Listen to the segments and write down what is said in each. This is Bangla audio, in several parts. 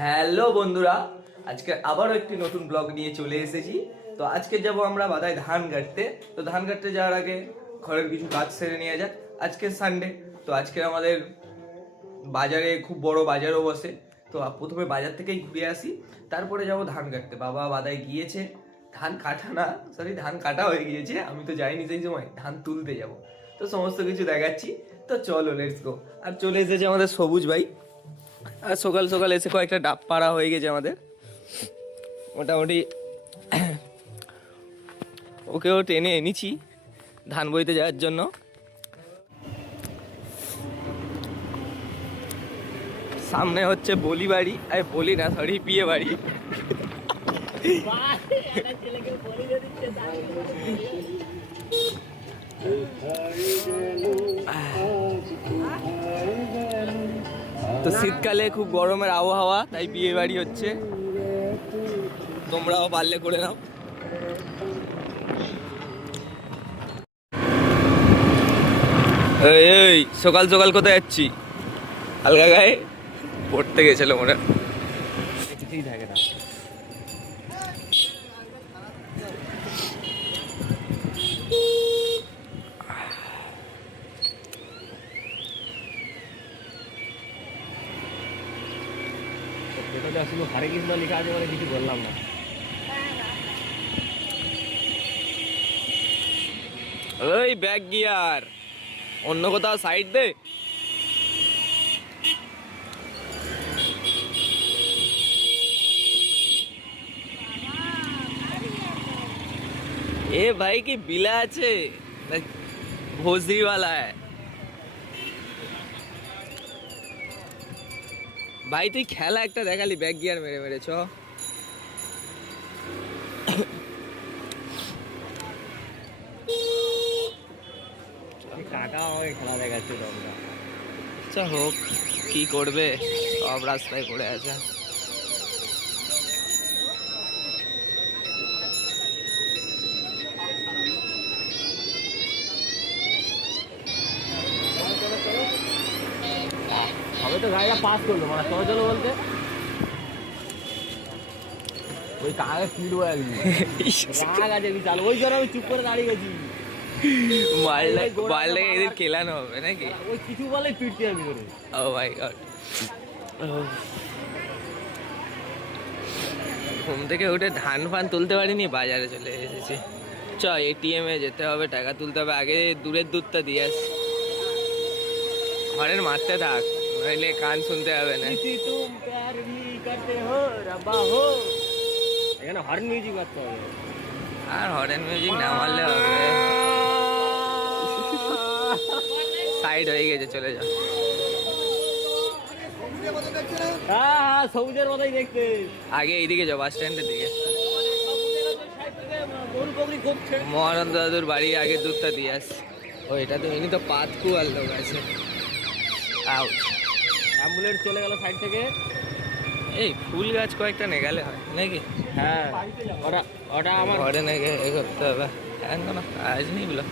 হ্যালো বন্ধুরা, আজকে আবারও একটি নতুন ব্লগ নিয়ে চলে এসেছি। তো আজকে যাব আমরা বাদায় ধান কাটতে। তো ধান কাটতে যাওয়ার আগে ঘরের কিছু কাজ সেরে নিয়ে যাক। আজকে সানডে, তো আজকে আমাদের বাজারে খুব বড় বাজারও বসে। তো প্রথমে বাজার থেকেই ঘুরে আসি, তারপরে যাব ধান কাটতে। বাবা বাদায় গিয়েছে, ধান কাটা না, সরি ধান কাটা হয়ে গিয়েছে, আমি তো যাইনি সেই সময়, ধান তুলতে যাব। তো সমস্ত কিছু দেখাচ্ছি, তো চলো লেটস গো। আর চলে এসেছে আমাদের সবুজ ভাই। আর সকাল সকাল এসে কয়েকটা ডাব পাড়া হয়ে গেছে আমাদের, মোটামুটি ওকেও টেনে এনেছি ধান বইতে যাওয়ার জন্য। সামনে হচ্ছে বলি বাড়ি, আরে বলি না, সরি বিয়ে বাড়ি। তো শীতকালে খুব গরমের আবহাওয়া, তাই বিয়ে বাড়ি হচ্ছে, তোমরাও পারলে করে নাও। এই সকাল সকাল কোথায় যাচ্ছি? হালকা গায়ে পড়তে গেছিল মনে, কিছুই থাকে না। শুধু হরে কৃষ্ণ লেখা আছে বলে কিছু বললাম না। ওই ব্যাক গিয়ার, অন্য কোথাও সাইড দে। এ ভাই কি বিলা আছে, ভোজরি वाला है ভাই। তুই খেলা একটা দেখালি ব্যাক গিয়ার মেরে মেরে। চ কাকা আমাকে খেলা দেখাচ্ছে তোমরা। আচ্ছা হোক, কি করবে, সব রাস্তায় পড়ে আছে। আমি তো গাড়িটা পাস করলো, মানে চলো চলো বলতে ওই কাকে ফিরবো একদিন। রাগ আছে বিশাল, ওই জন্য আমি চুপ করে দাঁড়িয়ে গেছি। মারলে এদের কেলানো হবে নাকি? ওই কিছু বলে পিটতে আমি করে। ও মাই গড। ঘুম থেকে উঠে ধান ফান তুলতে পারিনি, বাজারে চলে এসেছি। চ এটিএম এ যেতে হবে, টাকা তুলতে হবে। আগে দূরের দুধটা দিয়ে আস, ঘরের মারতে থাক, নইলে কান শুনতে হবে না। এখানে হর্ন মিউজিক বাজতে হবে, আর হর্ন মিউজিক না মারলে হবে। সাইড হয়ে গেছে, চলে যাও। হ্যাঁ সবুজের মতোই দেখতে। আগে এইদিকে যাও, বাস স্ট্যান্ডের দিকে। মহানন্দ দাদুর বাড়ি আগে দুধটা দিয়ে আস। ও এটা তো এমনি তো পাতকু আর লোক আছে। আউট, অ্যাম্বুলেন্স চলে গেল সাইড থেকে। এই ফুল গাছ কয়েকটা নেগালে হয় নাকি? হ্যাঁ ওটা ওটা আমার ঘরে নেগে এ করতে হবে। এখন কোনো কাজ নেই বলো,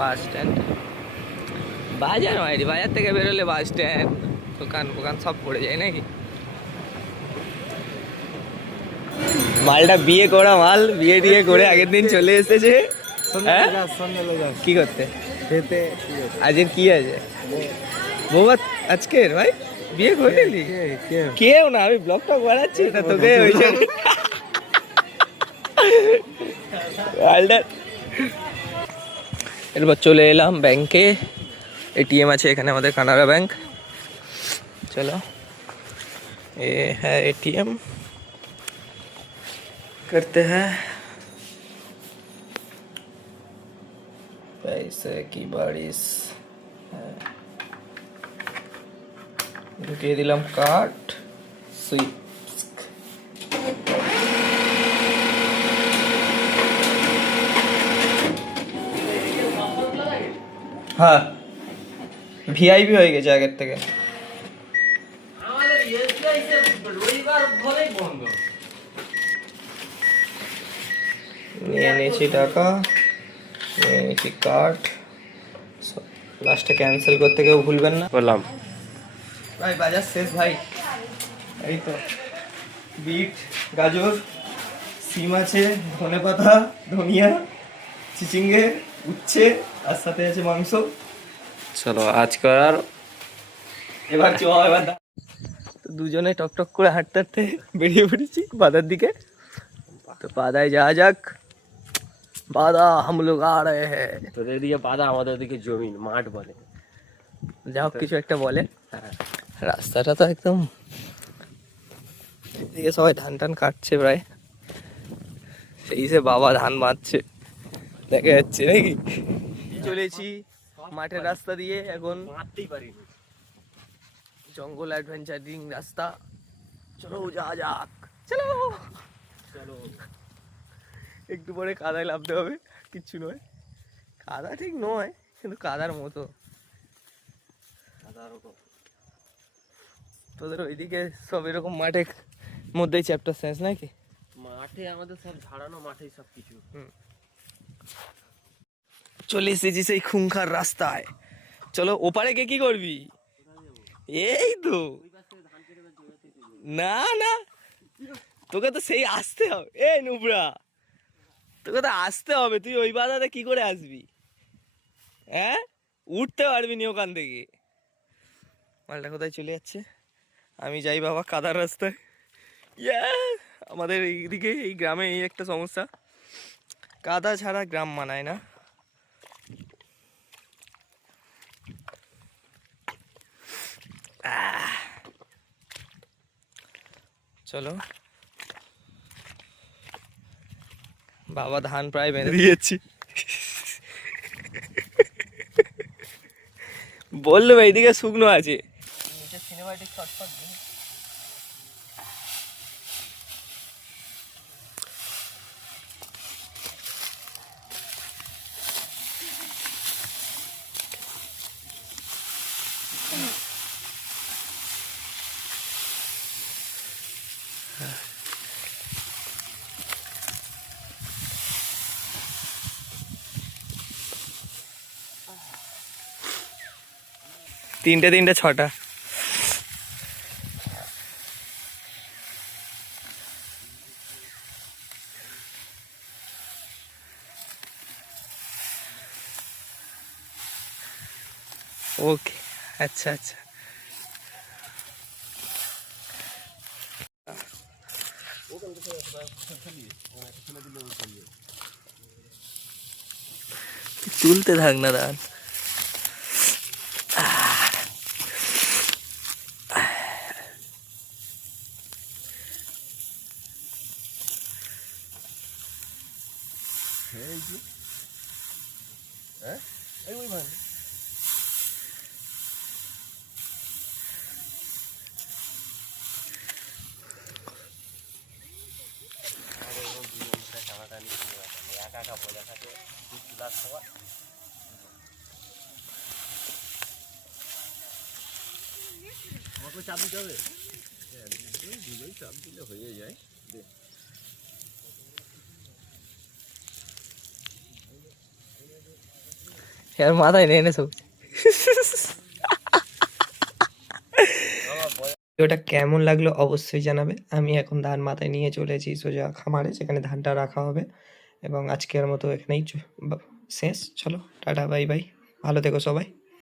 বাস স্ট্যান্ড বাজার মাইরি, বাজার থেকে বেরোলে বাস স্ট্যান্ড, দোকান ফোকান সব পড়ে যায় নাকি? মালটা বিয়ে করা মাল, বিয়ে টিয়ে করে আগের দিন চলে এসেছে। কি করতে? আজকের কি আছে? বৌমা আজকের ভাই বিয়ে করে নিলি? কেউ না, আমি ব্লগটা বানাচ্ছি না তোকে ওই জন্য। এরপর চলে এলাম ব্যাংকে, एटीएम আছে এখানে আমাদের কানাড়া ব্যাংক। চলো, ये है एटीएम, करते हैं पैसे की बारिश। ঢুকিয়ে দিলাম কার্ড, সুইপ। হ্যাঁ ভিআইপি হয়ে গেছে আগের থেকে। নিয়ে নিয়েছি টাকা, নিয়ে নিয়েছি কার্ড, লাস্টে ক্যান্সেল করতে কেউ ভুলবেন না। বললাম ভাই বাজার শেষ ভাই, এই তো বিট, গাজর, সিম আছে, ধনেপাতা, ধনিয়া, চিচিঙ্গে, উচ্ছে, আর সাথে আছে মাংস। চলো আজকে আর এবার তো দুজনে টক করে হাঁটতে হাঁটতে বেরিয়ে পড়েছি বাদার দিকে। তো বাদায় যাওয়া যাক। বাদা হাম লোগ আ রহে হ্যাঁ। তোদের দিকে বাদা, আমাদের দিকে জমিন মাঠ বলে। যা হোক কিছু একটা বলে। হ্যাঁ। রাস্তাটা তো একদম, এদিকে সবাই ধান টান কাটছে প্রায়, সেই সে বাবা ধান বাঁধছে দেখা যাচ্ছে নাকি। চলেছি মাঠের রাস্তা দিয়ে, এখন মারতেই পারিনি। জঙ্গল অ্যাডভেঞ্চারিং রাস্তা। চলো যা যাক, চলো চলো। একটু পরে কাদায় নামতে হবে, কিচ্ছু নয়, কাদা ঠিক নয় কিন্তু কাদার মতো। তোদের ওইদিকে সব এরকম মাঠে মধ্যেই চ্যাপ্টার সায়েন্স নাকি? মাঠে আমাদের সব ঝাড়ানো, মাঠেই সব কিছু। চলে এসেছি সেই খুঙ্খার রাস্তায়। চলো ওপারে কে কি করবি? এই তো না না, তোকে তো সেই আসতে হবে। এই নুবরা, তোকে তো আসতে হবে, তুই ওই বাধাতে কি করে আসবি? হ্যাঁ, উঠতে পারবি নি ওখান থেকে। মালটা কোথায় চলে যাচ্ছে? আমি যাই বাবা কাদার রাস্তায়। আমাদের এইদিকে এই গ্রামে এই একটা সমস্যা, কাদা ছাড়া গ্রাম মানায় না। চলো বাবা ধান প্রায় বেঁধে দিয়েছি। বললো এইদিকে শুকনো আছে। সিনেমাটিক শর্ট তিনটে ছটা। ওকে, আচ্ছা আচ্ছা। তুলতে থাক না দান। চাপ দিতে হবে, দুজন চাপ দিলে হয়ে যায়। यार माथा ही नहीं सब। ভিডিওটা কেমন লাগলো অবশ্যই জানাবে। আমি এখন ধান মাথায় নিয়ে চলেছি সোজা খামারে, যেখানে ধানটা রাখা হবে। এবং আজকের মতো এখানেই শেষ। চলো টাটা বাই বাই, ভালো থেকো সবাই।